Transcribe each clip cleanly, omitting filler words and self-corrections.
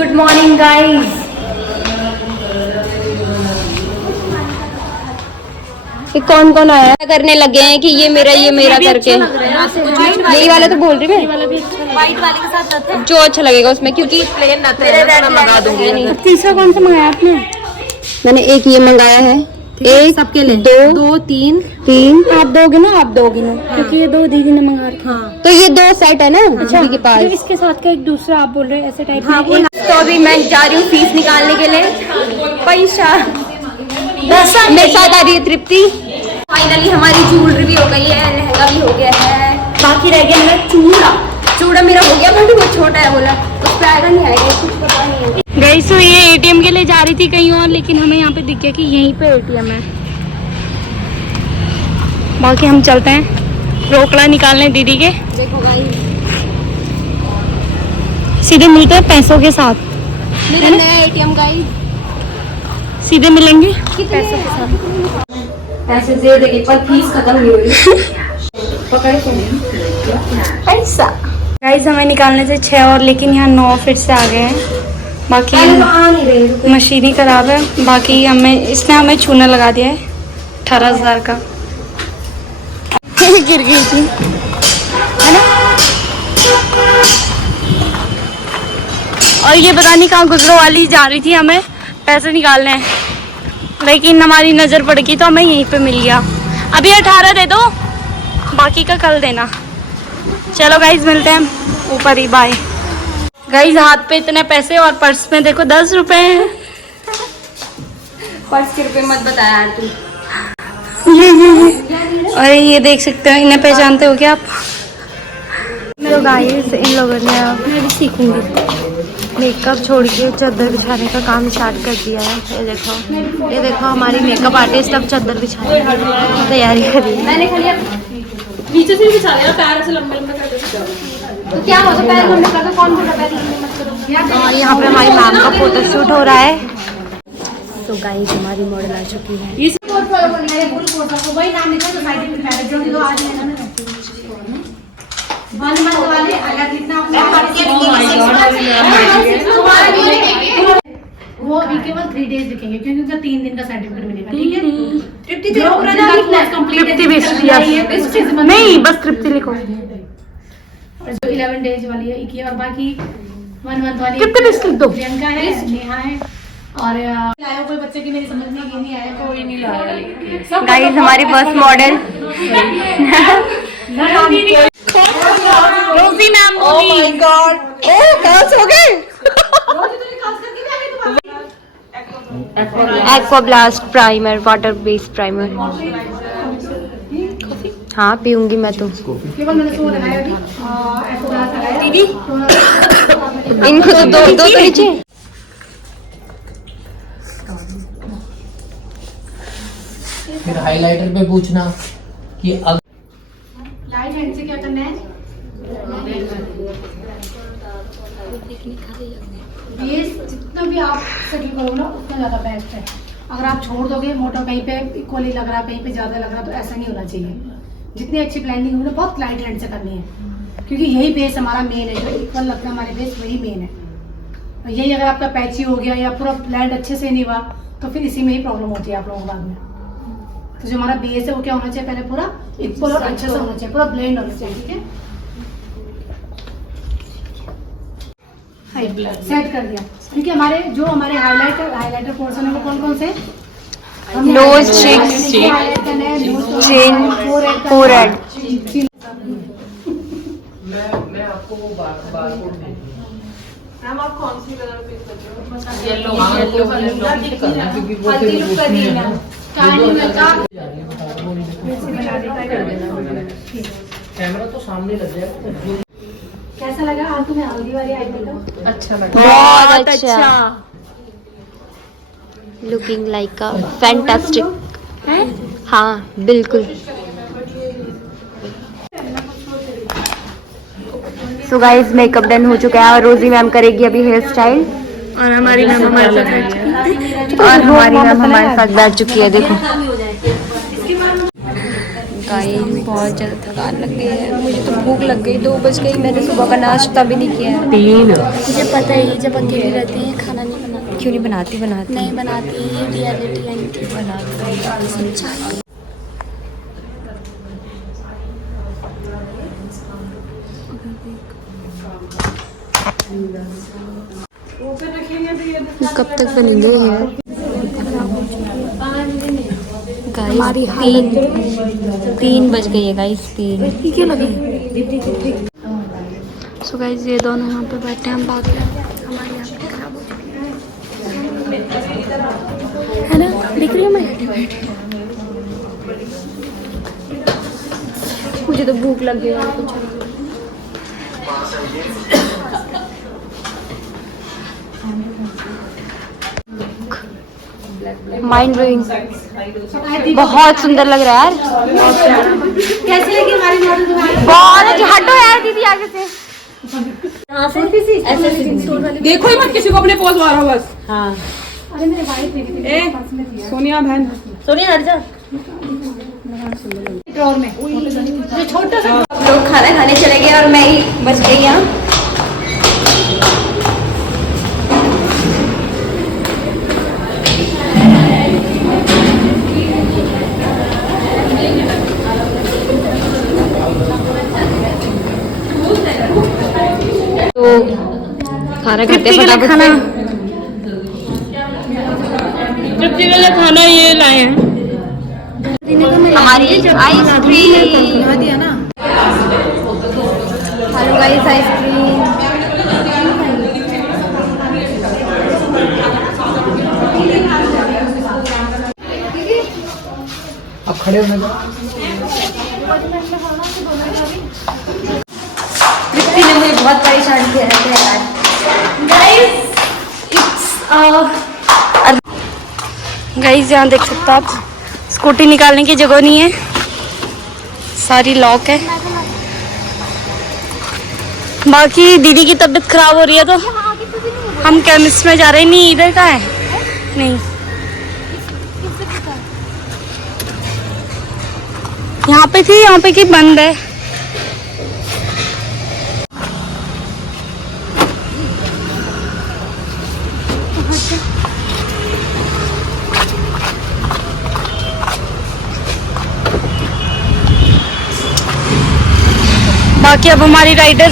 Good morning guys. कौन कौन आया करने लगे हैं कि ये मेरा करके। यही वाला तो बोल रही मैं, व्हाइट वाले के साथ जाते हैं जो अच्छा लगेगा उसमें, क्योंकि मंगा दूंगी। तीसरा कौन सा मंगाया आपने? मैंने एक ये मंगाया है, एक सबके लिए दो तीन आप दोगे ना, क्योंकि ये दो दीदी ने मंगा रखा। हाँ। तो ये दो सेट है ना दीदी के पास। इसके साथ का एक दूसरा आप बोल रहे हैं ऐसे टाइप। हाँ, तो अभी मैं जा रही हूँ फीस निकालने के लिए। पैसा मेरे साथ आ रही है तृप्ति। फाइनली हमारी ज्वेलरी भी हो गई है, लहंगा भी हो गया है, बाकी रह गया मेरा चूड़ा मेरा हो गया, बट वो छोटा है, बोला उस पर आएगा नहीं आएगा कुछ पता नहीं। गई सो ये एटीएम के लिए जा रही थी कहीं और, लेकिन हमें यहाँ पे दिख गया कि यहीं पे एटीएम है। बाकी हम चलते हैं रोकड़ा निकालने दीदी के। देखो गाइस, सीधे मिलते हैं पैसों के साथ। मेरा नया एटीएम गाइस, सीधे मिलेंगे पैसों के साथ। पैसे दे देंगे पर फीस खत्म नहीं हो रही। पकड़ पैसा गाइस, हमें निकालने से 6 और, लेकिन यहाँ 9 फिर से आ गए हैं। बाकी मशीन ही खराब है। बाकी इसने हमें छूना लगा दिया है 18,000 का। गिर गई थी है ना। और ये पता नहीं कहाँ गुजरो वाली जा रही थी हमें पैसे निकालने, लेकिन हमारी नज़र पड़ गई तो हमें यहीं पे मिल गया। अभी 18 दे दो, बाकी का कल देना। चलो गाइज मिलते हैं ऊपर ही, बाय। गाइज हाथ पे इतने पैसे और पर्स में देखो 10 रुपए हैं। पर्स के रुपए मत बताया यार तू। और ये देख सकते हो, इन्हें पहचानते हो क्या आप? तो गाइस इन लोगों ने, अब मैं भी सीखूंगी मेकअप छोड़ के चादर बिछाने का काम स्टार्ट कर दिया है। ये देखो हमारी मेकअप आर्टिस्ट अब चादर बिछाने की तैयारी कर रही है। मैंने खाली नीचे से बिछा लिया, पैर ऐसे लंबे लंबे कर दो तो क्या होगा, पैर लंबे कर दो। कौन बोला पैर लंबे मत करो। और यहाँ पे हमारी मैम का फोटो शूट हो रहा है। तो गाइस हमारी मॉडल आ चुकी है। वो अभी केवल 3 डेज दिखेंगे, क्योंकि उनका 3 दिन का सर्टिफिकेट मिलेगा। ठीक है, नहीं बस तृप्ति लिखो। जो 11 डेज वाली है एक, और बाकी 1 मंथ वाली प्रियंका है, नेहा है। और लाया कोई बच्चे की मेरी समझ में ये नहीं आया, कोई नहीं लाया। गाइस हमारी फर्स्ट मॉडल रोजी ma'am. Oh my God, oh curls हो गए। Aqua blast primer, water based primer. हाँ पीऊंगी मैं तो। दीदी इनको तो दो तो नीचे। फिर हाइलाइटर पे पूछना कि लाइट हैंड से क्या करना है। बेस जितना भी आप सेटल करोगे ना उतना ज़्यादा बेस्ट है। अगर आप छोड़ दोगे मोटा, कहीं पे इक्वली लग रहा, कहीं पे ज़्यादा लग रहा, तो ऐसा नहीं होना चाहिए। जितनी अच्छी ब्लेंडिंग होगी ना बहुत लाइट हैंड से करनी है, क्योंकि यही बेस हमारा मेन है। जो इक्वल लगता है हमारे बेस वही मेन है। यही अगर आपका पैची हो गया या पूरा ब्लेंड अच्छे से नहीं हुआ तो फिर इसी में ही प्रॉब्लम होती है आप लोगों को बाद में। तो जो हमारा बेस है वो क्या होना चाहिए, पहले पूरा इक्वल और अच्छे से होना चाहिए, पूरा ब्लेंड होना चाहिए। ठीक है, सेट कर दिया। क्योंकि हमारे हाइलाइटर पोर्शन है वो कौन कौन से, नोज, चिक्स, चिन, फोरहेड। मैं आपको वो बारकोड दे दूंगा। मैम आप कौन सी कलर पिक कर रहे हो? येलो क्योंकि वो कैमरा तो सामने लग जाएगा। कैसा लगा आज तुम्हें हल्दी वाली आई मेकअप? अच्छा लगा, बहुत अच्छा, लुकिंग लाइक अ फैंटास्टिक है। हाँ बिल्कुल। सो गाइस मेकअप डन हो चुका है और रोजी मैम करेगी अभी हेयर स्टाइल। और हमारी मैम हमारे साथ बैठ चुकी है। देखो गाइस बहुत ज़्यादा थकान लग गई है, मुझे तो भूख लग गई, 2 बज गई, मैंने सुबह का नाश्ता भी नहीं किया है। 3 मुझे पता है जब अकेली रहती है खाना नहीं बनाती। क्यों नहीं बनाती? नहीं बनाती, ये रियलिटी है इनकी। बनाती सच्चाई। कब तक बनेंगे यार? गाइस 3 बज गई है गाइस, 3। सो गाइस ये दोनों यहाँ पे बैठे हैं, हम भाग रहे हैं, हमारी यहाँ पे खराब हो चुकी है ना? दिख रही हूँ मैं? मुझे तो भूख लग गई है कुछ। माइंड ब्लोइंग, बहुत सुंदर लग रहा है यार। कैसी लगी हमारी मॉडल तुम्हारी? बहुत अच्छी। हटो यार दीदी आगे से। देखो ही मत किसी को, अपने पोज मारो बस। हाँ। अरे मेरे वाइफ मेरी सोनिया बहन, सोनिया हट जा। ड्रॉर में जो छोटा सा लोग खाना खाने चले गए और मैं ही बच गई यहाँ। तो खाना खाते फटाफट खाना। तृप्ति के लिए खाना ये लाए हैं। हमारी आइसक्रीम दिया ना। Hello guys, ice cream. अब खड़े होने दो। तृप्ति ने मुझे बहुत परेशान किया है यार। गाइस यहाँ देख सकते हो आप, स्कूटी निकालने की जगह नहीं है, सारी लॉक है। बाकी दीदी की तबीयत खराब हो रही है तो हम केमिस्ट में जा रहे हैं। नहीं इधर का है, नहीं यहाँ पे थी, यहाँ पे की बंद है। बाकी अब हमारी राइडर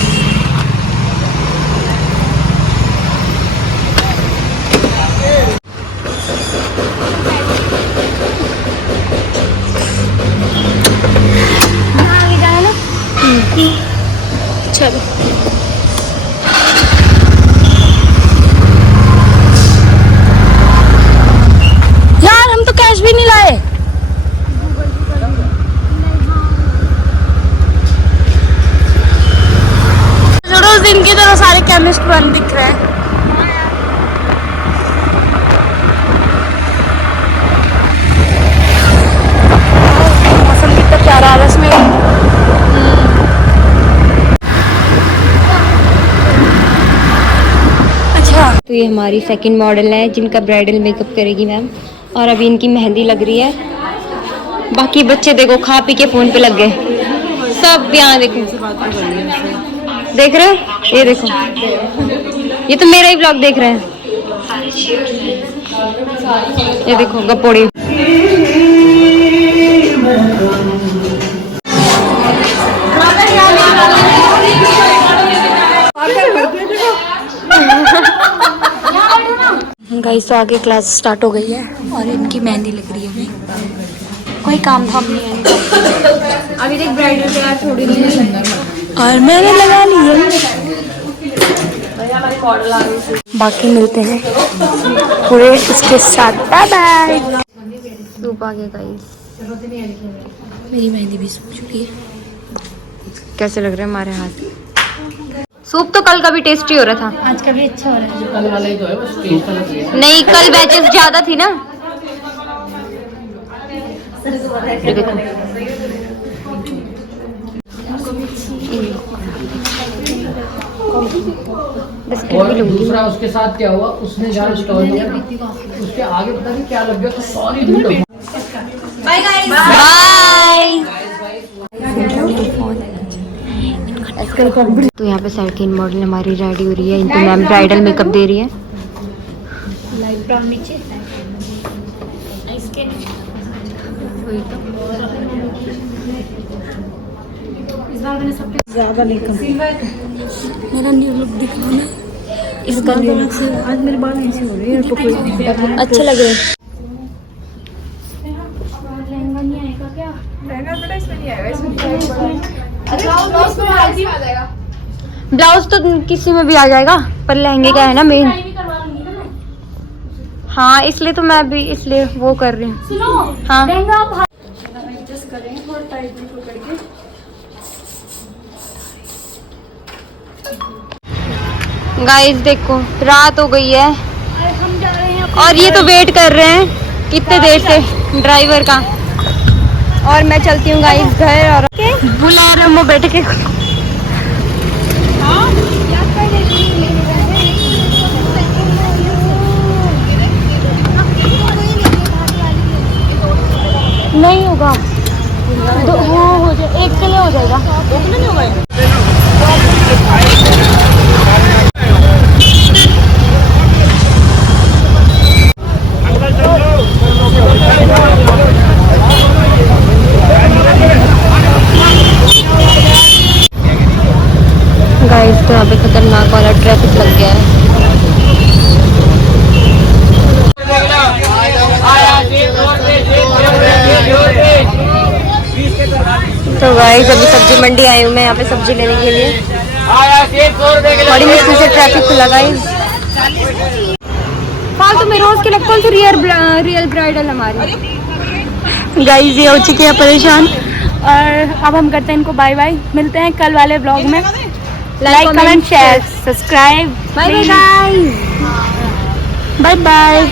आगे जाना ना। चलो यार, हम तो कैश भी नहीं लाए। रोज दिन की तरह सारे केमिस्ट बंद दिख रहे हैं। मौसम कितना प्यारा है इसमें। अच्छा, तो ये हमारी सेकंड मॉडल है जिनका ब्राइडल मेकअप करेगी मैम, और अभी इनकी मेहंदी लग रही है। बाकी बच्चे देखो खा पी के फोन पे लग गए सब। यहाँ देखो, देख रहे हो? ये देखो, ये तो मेरा ही ब्लॉग देख रहे हैं। ये देखो गपोड़ी। गाइस तो आगे क्लास स्टार्ट हो गई है और इनकी मेहंदी लग रही है। अभी कोई काम धाम नहीं है, अभी तक ब्राइडल तैयार थोड़ी नहीं है और मैंने लगा ली है। बाकी मिलते हैं पूरे इसके साथ। Bye bye. सूप आ गया गाइस, मेरी मेहंदी भी सूख चुकी है। कैसे लग रहे हैं हमारे हाथ? सूप तो कल का भी टेस्टी हो रहा था, आज का भी अच्छा हो रहा है। कल वाला ही तो है, बस टेस्ट अलग है। नहीं कल बैचेस ज्यादा थी ना। ये देखो और दूसरा उसके साथ क्या हुआ, उसने जहाँ स्टॉल लिया उसके आगे पता नहीं क्या लग गया, तो सारी भीड़ हो गई। बाय। आजकल कंपनी। तो यहाँ पे सेकंड मॉडल हमारी रेडी हो रही है, इनको मैम ब्राइडल मेकअप दे रही है। लाइट ब्राउन नीचे इसके वही तो इस बार मैंने सबके ज्यादा मेकअप मेरा न्यू लुक दिखाना। इसका न्यू लुक से आज मेरे बाल ऐसे हो रहे हैं तो कोई अच्छे लग रहे हैं। लहंगा नहीं आएगा क्या? लहंगा बेटा इसमें नहीं आएगा, इसमें ब्लाउज तो किसी में भी आ जाएगा, पर लहंगे का है ना मेन। हाँ इसलिए तो मैं भी इसलिए वो कर रही हूँ। सुनो हाँ लहंगा आप एडजस्ट करेंगे थोड़ा टाइट भी पकड़ के। गाइस देखो रात हो गई है हम जा रहे हैं और ये तो वेट कर रहे हैं कितने देर से ड्राइवर का। और मैं चलती हूँ गाइस घर और बुला रहे हो बैठ के। नहीं होगा दो वो हो जाए, एक के लिए हो जाएगा। गाइस तो यहाँ पे खतरनाक वाला ट्रैफिक लग गया है। तो गाइस अभी सब्जी मंडी आई हूँ मैं यहाँ पे सब्जी लेने के लिए। बड़ी मुश्किल से ट्रैफिक खुला गाइस। फालतू में रोज के लगता है रियल ब्राइडल हमारी। गाइस ये हो चुकी है परेशान और अब हम करते हैं इनको बाय बाय। मिलते हैं कल वाले ब्लॉग में। Like comment share subscribe. Bye bye guys, bye bye.